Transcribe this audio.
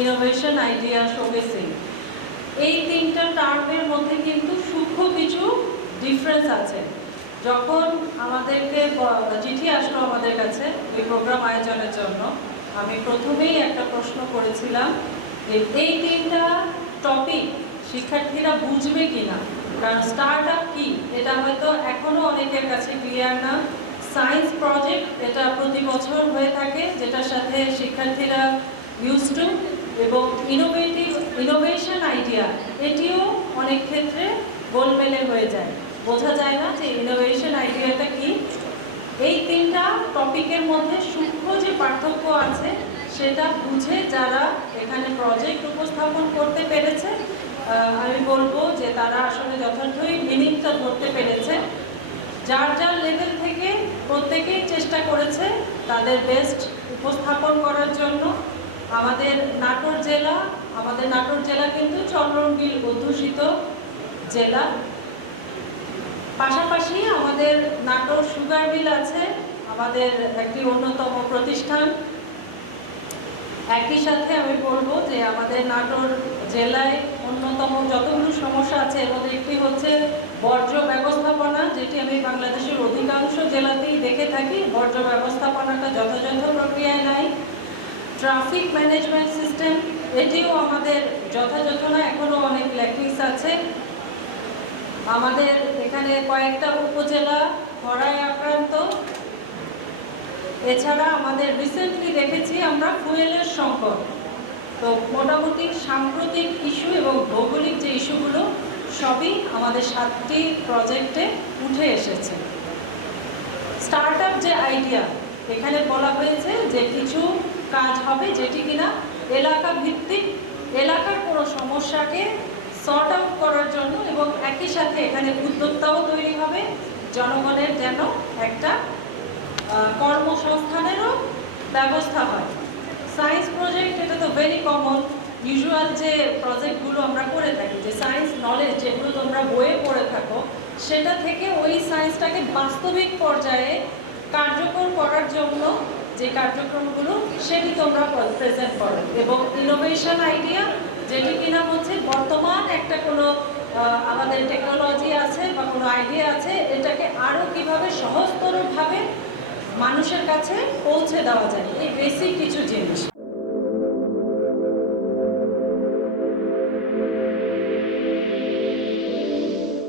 Innovation idea showcasing, এই তিনটা টার্মের মধ্যে কিন্তু সূক্ষ্ম কিছু ডিফারেন্স আছে। যখন আমাদেরকে চিঠি আসলো আমাদের কাছে এই প্রোগ্রাম আয়োজনের জন্য, আমি প্রথমেই একটা প্রশ্ন করেছিলাম যে এই তিনটা টপিক শিক্ষার্থীরা বুঝবে কিনা, কারণ স্টার্ট আপ কি এটা হয়তো এখনো অনেকের কাছে ক্লিয়ার না। সায়েন্স প্রজেক্ট এটা প্রতি বছর হয়ে থাকে, যেটার সাথে শিক্ষার্থীরা ইউজ টু, এবং ইনোভেশন আইডিয়া এটিও অনেক ক্ষেত্রে গোলমেলে হয়ে যায়, বোঝা যায় না যে ইনোভেশন আইডিয়াটা কি। এই তিনটা টপিকের মধ্যে সূক্ষ্ম যে পার্থক্য আছে সেটা বুঝে যারা এখানে প্রজেক্ট উপস্থাপন করতে পেরেছে, আমি বলবো যে তারা আসলে যথার্থই মিনিংটা ধরতে পেরেছে। যার যার লেভেল থেকে প্রত্যেকেই চেষ্টা করেছে তাদের বেস্ট উপস্থাপন করার জন্য। আমাদের নাটোর জেলা কিন্তু চন্দ্রনবিল অধ্যুষিত জেলা, পাশাপাশি আমাদের নাটোর সুগার মিল আছে, আমাদের একটি অন্যতম প্রতিষ্ঠান। একই সাথে আমি বলবো যে আমাদের নাটোর জেলায় অন্যতম যতগুলো সমস্যা আছে এর মধ্যে একটি হচ্ছে বর্জ্য ব্যবস্থাপনা, যেটি আমি বাংলাদেশের অধিকাংশ জেলাতেই দেখে থাকি, বর্জ্য ব্যবস্থাপনাটা যথাযথ প্রক্রিয়ায় নাই। ট্রাফিক ম্যানেজমেন্ট সিস্টেম এটিও আমাদের যথাযথ না, এখনও অনেক ল্যাকিংস আছে। আমাদের এখানে কয়েকটা উপজেলা খরায় আক্রান্ত। এছাড়া আমাদের রিসেন্টলি দেখেছি আমরা ফুয়েলের সংকট। তো মোটামুটি সাম্প্রতিক ইস্যু এবং ভৌগোলিক যে ইস্যুগুলো সবই আমাদের 7টি প্রজেক্টে উঠে এসেছে। স্টার্ট আপ যে আইডিয়া, এখানে বলা হয়েছে যে কিছু কাজ হবে যেটি কিনা এলাকা ভিত্তিক, এলাকার কোনো সমস্যাকে সর্ট আউট করার জন্য, এবং একই সাথে এখানে উদ্যোক্তাও তৈরি হবে, জনগণের যেন একটা কর্মসংস্থানেরও ব্যবস্থা হয়। সায়েন্স প্রজেক্ট এটা তো ভেরি কমন, ইউজুয়াল যে প্রজেক্টগুলো আমরা করে থাকি, যে সায়েন্স নলেজ যেগুলো তোমরা বইয়ে পড়ে থাকো, সেটা থেকে ওই সায়েন্সটাকে বাস্তবিক পর্যায়ে কার্যকর করার জন্য যে কার্যক্রমগুলো সেটি তোমরা প্রেজেন্ট করো। এবং ইনোভেশন আইডিয়া যেটি কিনা হচ্ছে বর্তমান একটা কোনো আমাদের টেকনোলজি আছে বা কোনো আইডিয়া আছে, এটাকে আরও কীভাবে সহজতরভাবে মানুষের কাছে পৌঁছে দেওয়া যায়, এই বেসিক কিছু জিনিস।